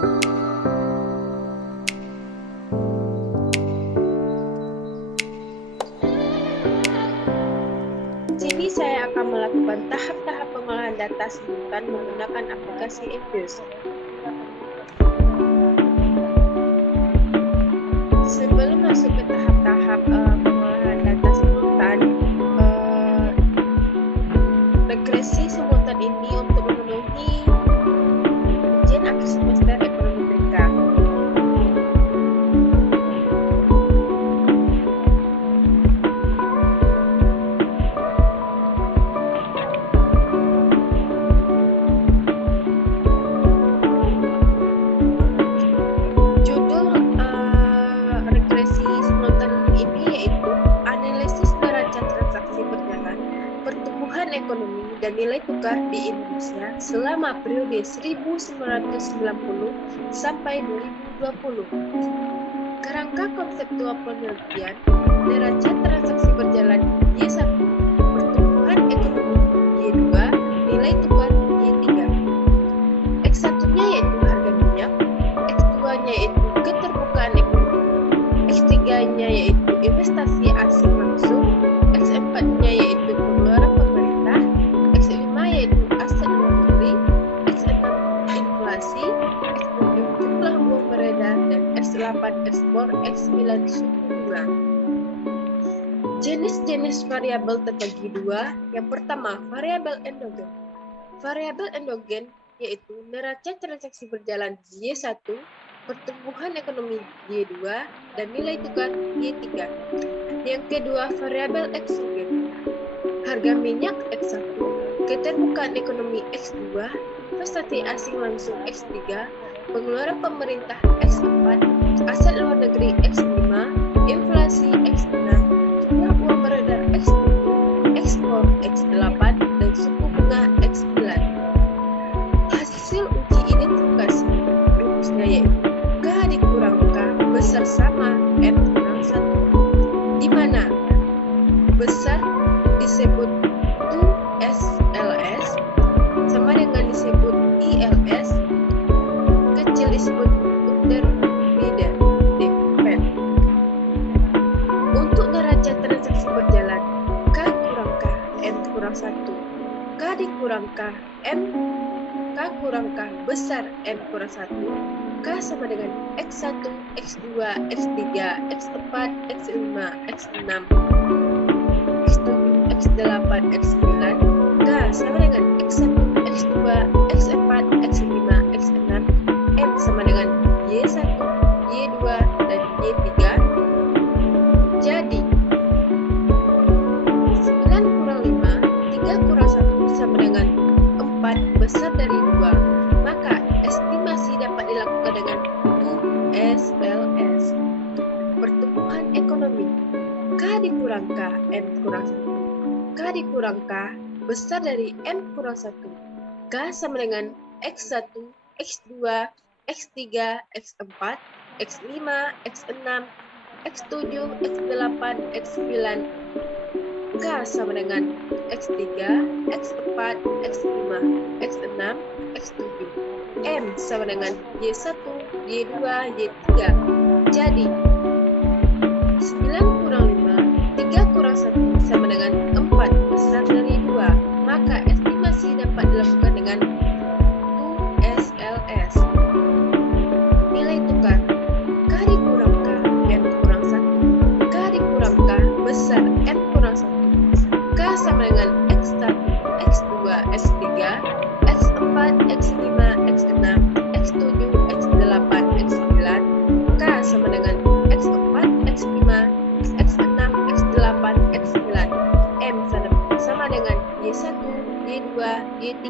Sini saya akan melakukan tahap-tahap pengolahan data simultan menggunakan aplikasi Infuse. Sebelum masuk ke tahap-tahap pengolahan data simultan, regresi simultan ini untuk memenuhi ujian akhir semester ekonometrika. Judul regresi simultan ini yaitu analisis neraca transaksi berjalan, pertumbuhan ekonomi dan nilai tukar di Indonesia selama periode 1990 sampai 2020. Kerangka konseptual penelitian neraca transaksi berjalan Y1, pertumbuhan ekonomi Y2, nilai tukar Y3. X1-nya yaitu harga minyak, X2-nya yaitu keterbukaan ekonomi, X3-nya yaitu investasi asing langsung, X4-nya yaitu pengeluaran pemerintah, X5 yaitu aset luar negeri, X6 inflasi, X7 jumlah uang beredar, dan X8 ekspor, X9 suku bunga. Jenis-jenis variabel terbagi dua. Yang pertama, variabel endogen. Variabel endogen yaitu neraca transaksi berjalan Y1, pertumbuhan ekonomi Y2, dan nilai tukar Y3. Yang kedua, variabel eksogen. Harga minyak X1, keterbukaan ekonomi X2, investasi asing langsung X3, pengeluaran pemerintah X4, aset luar negeri X5, inflasi X6, jumlah uang beredar X7, ekspor X8, dan suku bunga X9. Hasil uji identifikasi rumusnya yaitu K dikurang K besar sama M kurang 1, di mana besar disebut 2SLS sama dengan disebut ILS, kecil disebut unterliggende defekt. Untuk neraca transaksi berjalan K kurang K M kurang 1, K dikurang K M K kurang K besar M kurang 1, K sama dengan X1, X2, X3, X4, X5, X6, X7, X8, X9, K sama dengan X1, X2, X4, X5, X6, M sama dengan Y1, Y2, dan Y3. Jadi, 9 kurang 5, 3 kurang 1 sama dengan 4 besar dari 2. Maka estimasi dapat dilakukan dengan 2SLS. Pertumbuhan ekonomi K dikurang K M kurang 1, K dikurang K besar dari M kurang 1, K sama dengan X1, X2, X3, X4, X5, X6, X7, X8, X9, K sama dengan X3, X4, X5, X6, X7, M sama dengan Y1, Y2, Y3. Jadi, 9 kurang 5, 3 kurang 1 sama dengan 4 besar dari 2. Maka estimasi dapat dilakukan dengan 2SLS. Nilai tukar K dikurang K M kurang 1, K dikurang K besar M kurang 1, K sama dengan X1, X2, X3, X4, X5, X6, X7, X8, X9, K sama dengan X4, X5, X6, X8, X9, M sama dengan Y1, Y2, Y3.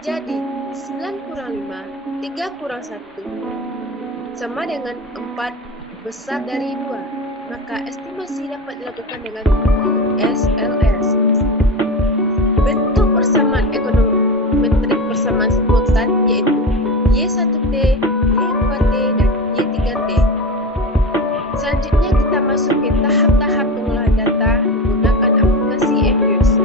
Jadi, 9 kurang 5, 3 kurang 1 sama dengan 4 besar dari 2. Maka estimasi dapat dilakukan dengan 2SLS. Bentuk persamaan ekonometrik persamaan simultan yaitu Y1T, Y2T, dan Y3T. Selanjutnya kita masuk ke tahap-tahap pengolahan data menggunakan aplikasi Infuse.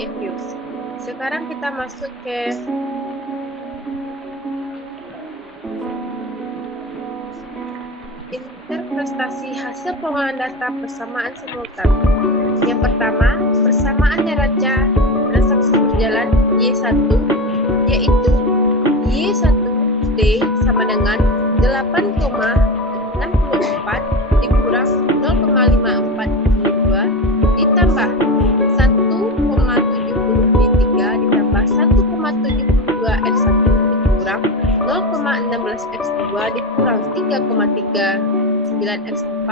Epius. Sekarang kita masuk ke interpretasi hasil pengolahan data persamaan simultan. Yang pertama, persamaan neraca transaksi berjalan Y1, yaitu Y1D sama dengan 8,64 dikurang 0,54 Y2 ditambah 1,70 Y3 ditambah 1,72 X1 dikurang 0,16 X2 dikurang 3,39 X4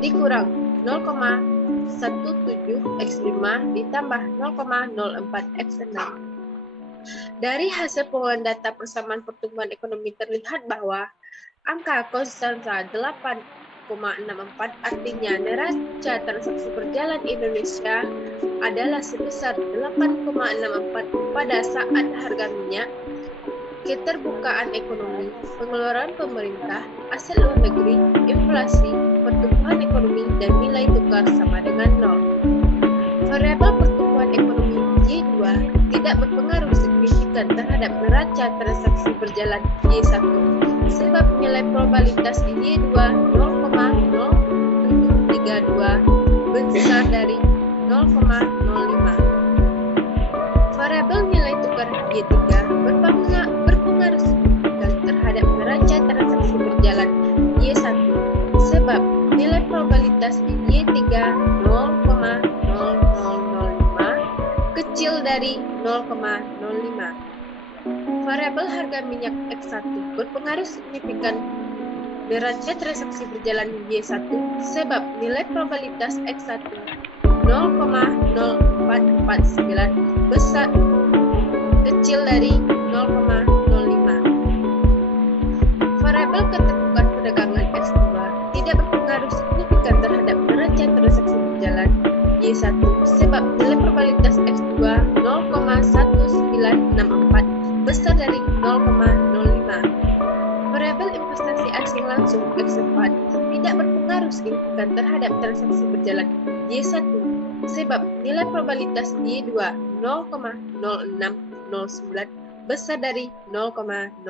dikurang 0,17 X5 ditambah 0,04 X6. Dari hasil pengolahan data persamaan pertumbuhan ekonomi terlihat bahwa angka konstanta 8,64 artinya neraca transaksi berjalan Indonesia adalah sebesar 8,64 pada saat harga minyak, keterbukaan ekonomi, pengeluaran pemerintah, aset luar negeri, inflasi, pertumbuhan ekonomi, dan nilai tukar sama dengan 0. Variabel pertumbuhan ekonomi Y2 tidak berpengaruh signifikan terhadap neraca transaksi berjalan Y1 sebab nilai probabilitas Y2 0,0732 besar dari 0,05. Variabel nilai tukar Y3 berpengaruh signifikan terhadap neraca transaksi berjalan Y1 sebab nilai probabilitas Y3 0,0005 kecil dari 0,05. Variabel harga minyak X1 berpengaruh signifikan neraca transaksi berjalan Y1 sebab nilai probabilitas X1 0,0449 besar kecil dari 0,05. Variabel keterbukaan perdagangan X2 tidak berpengaruh signifikan terhadap neraca transaksi berjalan Y1 sebab nilai probabilitas X2 0,1964 besar dari 0,05. Variabel investasi asing langsung X4 tidak berpengaruh signifikan terhadap transaksi berjalan Y1 sebab nilai probabilitas Y2 0,0609 besar dari 0,09.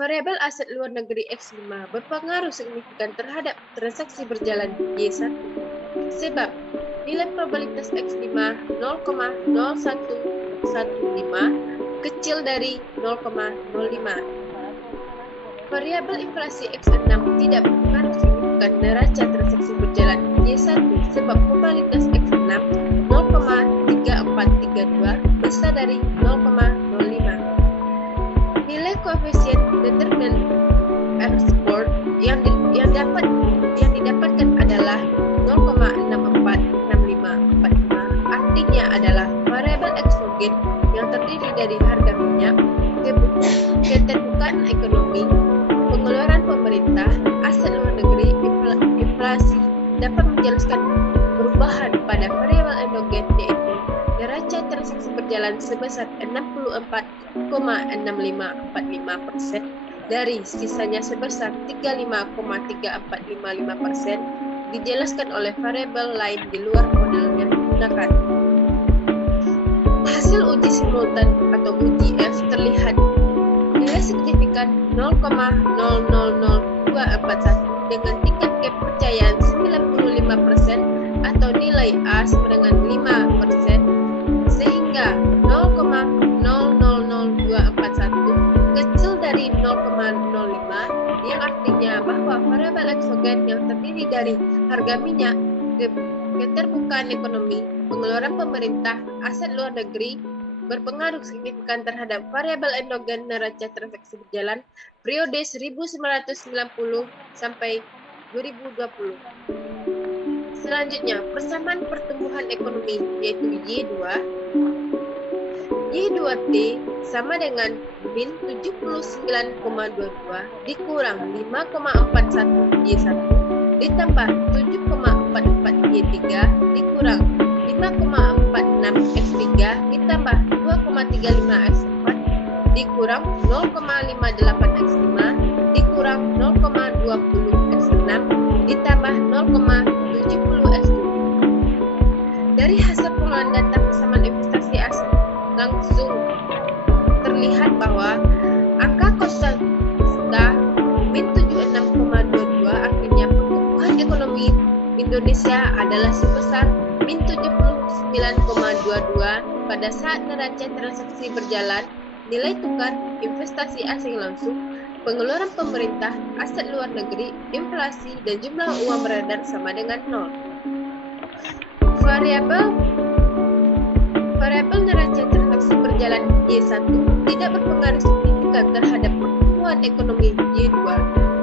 Variabel aset luar negeri X5 berpengaruh signifikan terhadap transaksi berjalan Y1 sebab nilai probabilitas X5 0,0115 kecil dari 0,05. Variabel inflasi X6 tidak berpengaruh signifikan neraca transaksi berjalan Y1 sebab probabilitas X6 0,3432 besar dari 0,05. Nilai koefisien determinant export yang didapatkan adalah 0,646545. Artinya adalah variabel eksogen yang terdiri dari harga minyak, keterbukaan ekonomi, pengeluaran pemerintah, aset luar negeri, inflasi dapat menjelaskan perubahan pada variabel endogen yaitu neraca transaksi berjalan sebesar 64,6545% dari sisanya sebesar 35,3455% dijelaskan oleh variabel lain di luar model yang digunakan. Hasil uji simultan atau UJF terlihat nilai signifikan 0,000241 dengan tingkat kepercayaan 95% atau nilai A sama dengan 5% sehingga 0,000241 kecil dari 0,05 yang artinya bahwa variabel eksogen yang terdiri dari harga minyak, keterbukaan ekonomi, pengeluaran pemerintah, aset luar negeri berpengaruh signifikan terhadap variabel endogen neraca transaksi berjalan periode 1990 sampai 2020. Selanjutnya, persamaan pertumbuhan ekonomi yaitu Y2. Y2T sama dengan min 79,22 dikurang 5,41 Y1 ditambah 7,44 Y3 dikurang 5,46 X3 ditambah 2,35 X4 dikurang 0,58 X5 dikurang 0,20 X6 ditambah 0,70 X7. Dari hasil pengolahan data persamaan investasi asing langsung terlihat bahwa angka konstan min 76,22 artinya pertumbuhan ekonomi Indonesia adalah sebesar min 79,22 pada saat neraca transaksi berjalan, nilai tukar investasi asing langsung, pengeluaran pemerintah, aset luar negeri, inflasi, dan jumlah uang beredar sama dengan 0. Variabel neraca transaksi berjalan Y1 tidak berpengaruh signifikan terhadap pertumbuhan ekonomi Y2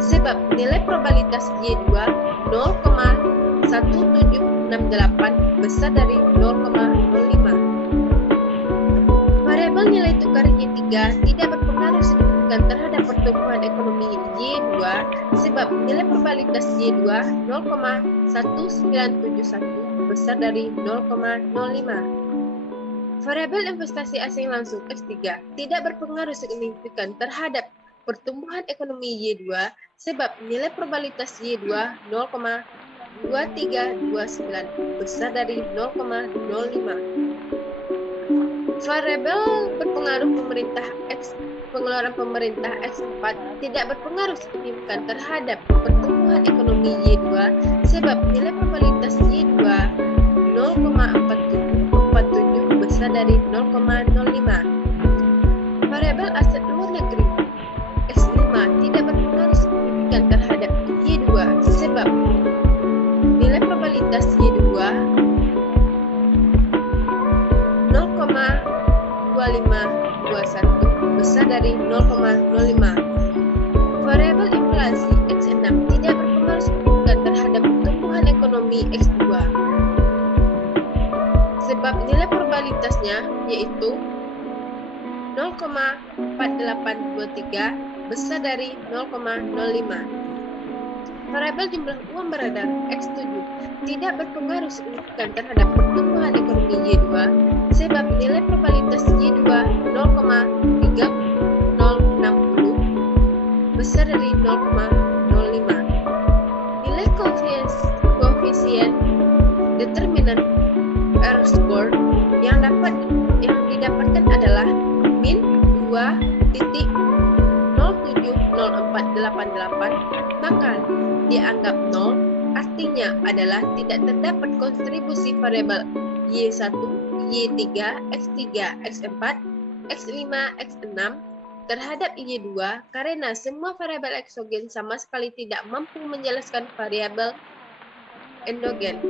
sebab nilai probabilitas Y2 0,1768 besar dari 0,05. Variabel nilai tukar Y3 tidak berpengaruh signifikan terhadap pertumbuhan ekonomi Y2 sebab nilai probabilitas Y2 0,1971 besar dari 0,05. Variabel investasi asing langsung X3 tidak berpengaruh signifikan terhadap pertumbuhan ekonomi Y2 sebab nilai probabilitas Y2 0,2329 besar dari 0,05. Variabel berpengaruh pengeluaran pemerintah X4 tidak berpengaruh signifikan terhadap pertumbuhan ekonomi Y2 sebab nilai probabilitas Y2 0,4747 besar dari 0,05. Variabel aset luar negeri X5 tidak berpengaruh signifikan terhadap Y2 sebab nilai probabilitas Y2 0,2521 besar dari 0,05. Variabel inflasi X6 tidak berpengaruh signifikan terhadap pertumbuhan ekonomi X2 sebab nilai probabilitasnya yaitu 0,4823 besar dari 0,05. Variabel jumlah uang beredar X7 tidak berpengaruh signifikan terhadap pertumbuhan ekonomi Y2 sebab nilai probabilitas Y2 0,3060 besar dari 0,05. Nilai koefisien determinan error score yang didapatkan adalah min 2.070488 maka dianggap 0 artinya adalah tidak terdapat kontribusi variabel Y1, Y3, X3, X4, X5, X6 terhadap Y2 karena semua variabel eksogen sama sekali tidak mampu menjelaskan variabel endogen.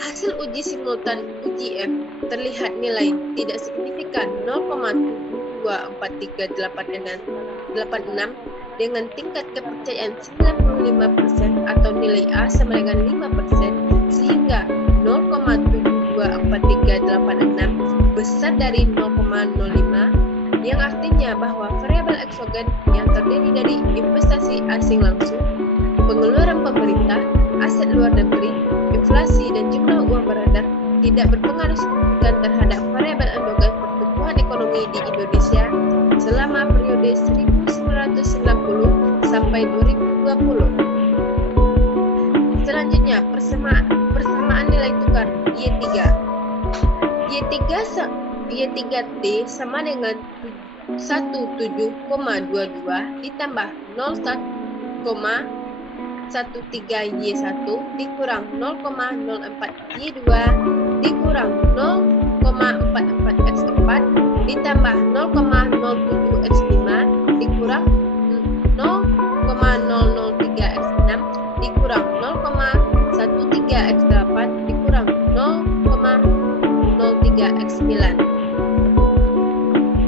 Hasil uji simultan UGF terlihat nilai tidak signifikan 0,24386 dengan tingkat kepercayaan 95% atau nilai A sama dengan 5% sehingga 0,72436 besar dari 0,05 yang artinya bahwa variabel eksogen yang terdiri dari investasi asing langsung, pengeluaran pemerintah, aset luar negeri, inflasi dan jumlah uang beredar tidak berpengaruh signifikan terhadap variabel endogen pertumbuhan ekonomi di Indonesia selama periode 1990 sampai 2020. Selanjutnya, persamaan nilai tukar Y3. Y3T sama dengan 17,22 ditambah 0,13Y1 dikurang 0,04Y2 dikurang 0,44X4 ditambah 0,07X5 dikurang 0,003X6 dikurang 0,13X8 dikurang 0,03X9.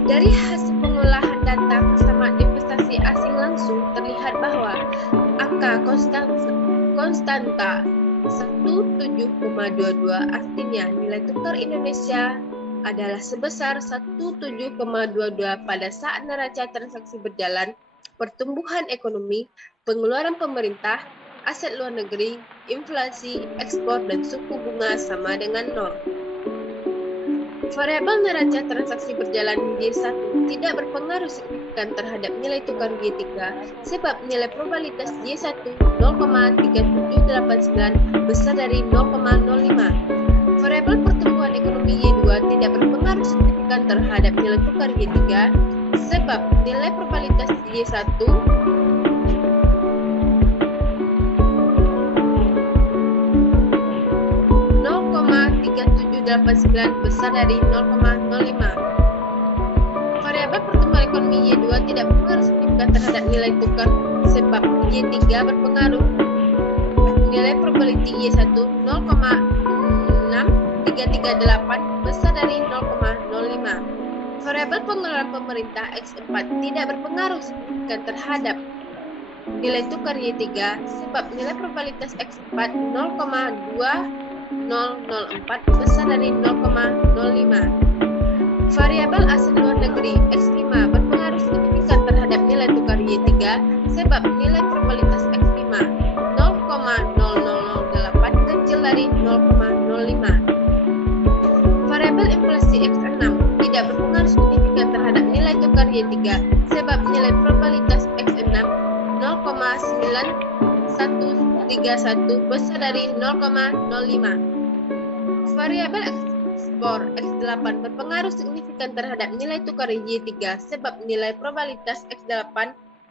Dari hasil pengolahan data persamaan investasi asing langsung terlihat bahwa angka konstanta 17,22 artinya nilai tukar Indonesia adalah sebesar 17,22 pada saat neraca transaksi berjalan, pertumbuhan ekonomi, pengeluaran pemerintah, aset luar negeri, inflasi, ekspor, dan suku bunga sama dengan 0. Variabel neraca transaksi berjalan Y1 tidak berpengaruh signifikan terhadap nilai tukar Y3 sebab nilai probabilitas Y1 0,3789 besar dari 0,05. signifikan terhadap nilai tukar Y3 sebab nilai probabilitas Y1 0,3789 besar dari 0,05. Variabel pertumbuhan ekonomi Y2 tidak berpengaruh signifikan terhadap nilai tukar sebab Y3 berpengaruh. Nilai probability Y1 0,6338 besar dari 0,05. Variabel pengeluaran pemerintah X4 tidak berpengaruh signifikan terhadap nilai tukar Y3 sebab nilai probabilitas X4 0,2004 besar dari 0,05. Variabel aset luar negeri X5 berpengaruh signifikan terhadap nilai tukar Y3 sebab nilai probabilitas X5 0,0008 kecil dari 0,05. Variabel inflasi X6 tidak berpengaruh signifikan terhadap nilai tukar Y3 sebab nilai probabilitas X6 0,9131 besar dari 0,05. Variabel ekspor X8 berpengaruh signifikan terhadap nilai tukar Y3 sebab nilai probabilitas X8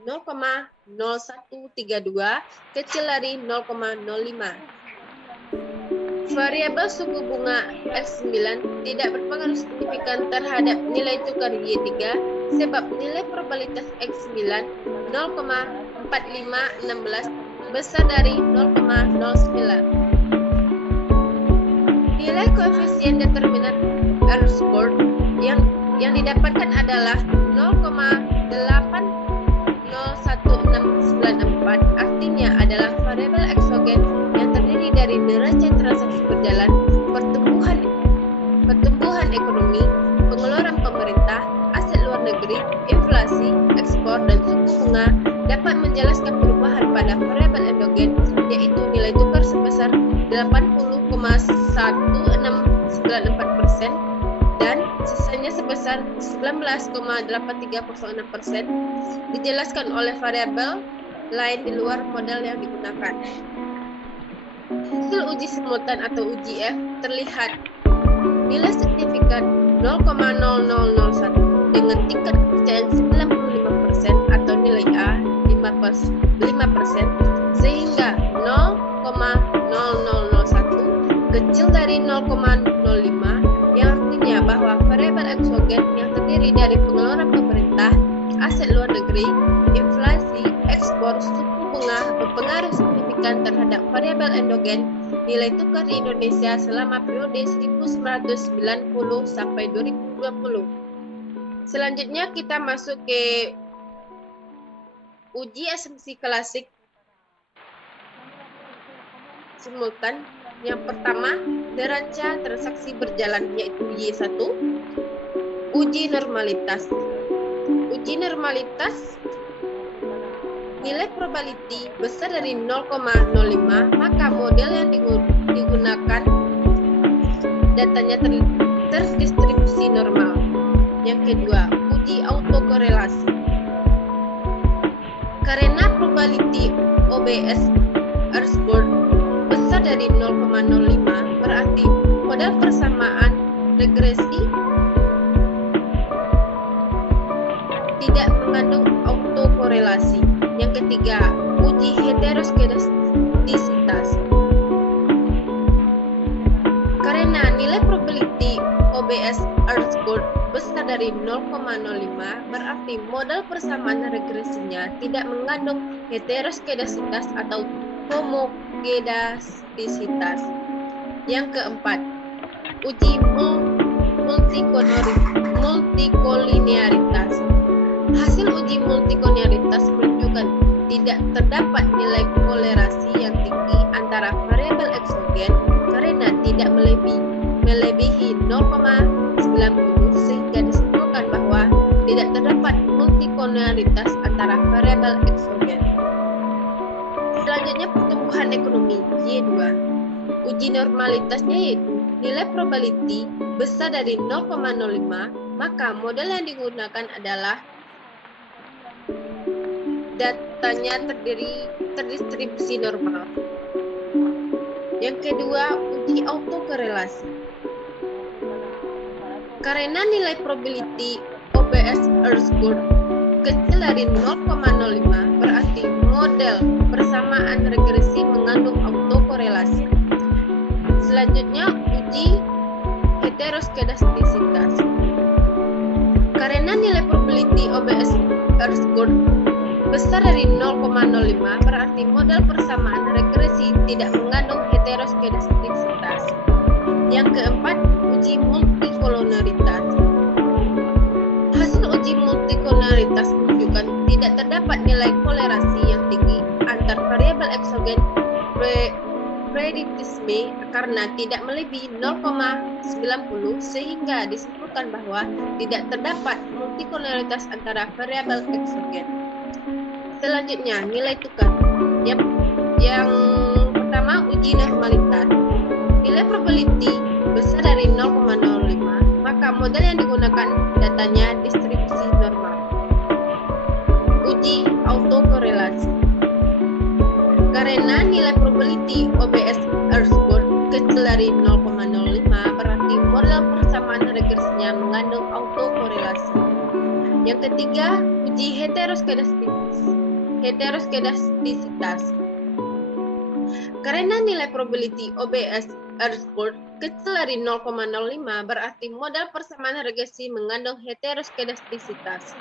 0,0132 kecil dari 0,05. Variabel suku bunga X9 tidak berpengaruh signifikan terhadap nilai tukar Y3 sebab nilai probabilitas X9 0,4516 besar dari 0,09. Nilai koefisien determinan R-score yang didapatkan adalah 0,801694, artinya adalah variabel eksogen yang terdiri dari neraca transaksi berjalan, pertumbuhan ekonomi, pengeluaran pemerintah, aset luar negeri, inflasi, ekspor, dan suku bunga dapat menjelaskan perubahan pada variabel endogen, yaitu nilai tukar sebesar 80,1694% dan sisanya sebesar 19,8306% dijelaskan oleh variabel lain di luar modal yang digunakan. Hasil uji simultan atau uji F terlihat nilai signifikan 0,0001 dengan tingkat kepercayaan 95% atau nilai A 5%, sehingga 0,0001 kecil dari 0,05 yang artinya bahwa variabel eksogen yang terdiri dari pengeluaran pemerintah, aset luar negeri, inflasi, ekspor, suku bunga berpengaruh signifikan terhadap variabel endogen nilai tukar di Indonesia selama periode 1990 sampai 2020. Selanjutnya kita masuk ke uji asumsi klasik simultan. Yang pertama, neraca transaksi berjalan yaitu Y1. Uji normalitas. Uji normalitas nilai probability besar dari 0,05, maka model yang digunakan datanya terdistribusi normal. Yang kedua, uji autokorelasi. Karena probability OBS R-score besar dari 0,05 berarti model persamaan regresi tidak mengandung autokorelasi. Yang ketiga, uji heteroskedastisitas. Karena nilai probability OBS R-score besar dari 0,05 berarti model persamaan regresinya tidak mengandung heteroskedastisitas atau homokedastisitas. Yang keempat, uji multikolinearitas. Hasil uji multikolinearitas menunjukkan tidak terdapat nilai kolerasi yang tinggi antara variabel eksogen karena tidak melebihi 0,90 sehingga disimpulkan bahwa tidak terdapat multikolinearitas antara variabel eksogen. Selanjutnya pertumbuhan ekonomi Y2. Uji normalitasnya yaitu nilai probability besar dari 0,05, maka model yang digunakan adalah datanya terdistribusi normal. Yang kedua, uji autokorelasi. Karena nilai probability OBS Earth-Square kecil dari 0,05, berarti model persamaan regresi mengandung autokorelasi. Selanjutnya, uji heteroskedastisitas. Karena nilai probability OBS Earth-Square besar dari 0,05, berarti model persamaan regresi tidak mengandung heteroskedastisitas. Yang keempat, uji multikolonaritas. Hasil uji multikolonaritas menunjukkan tidak terdapat nilai kolerasi yang tinggi antar variabel eksogen prediktisme karena tidak melebihi 0,90, sehingga disimpulkan bahwa tidak terdapat multikolonaritas antara variabel eksogen. Selanjutnya, nilai tukar. Yang pertama, uji normalitas. Nilai probability besar dari 0,05, maka model yang digunakan datanya distribusi normal. Uji autokorelasi. Karena nilai probability OBS Earth-Square kecil dari 0,05, berarti model persamaan regresinya mengandung autokorelasi. Yang ketiga, uji heteroskedastisitas. Karena nilai probability OBS Earth-Square kecil dari 0,05, berarti model persamaan regresi mengandung heteroskedastisitas.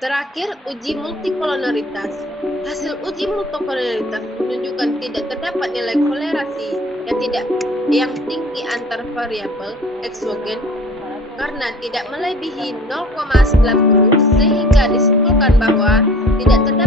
Terakhir, uji multikolonaritas. Hasil uji multikolonaritas menunjukkan tidak terdapat nilai kolerasi yang tinggi antar variabel eksogen karena tidak melebihi 0,90, sehingga disimpulkan bahwa tidak terdapat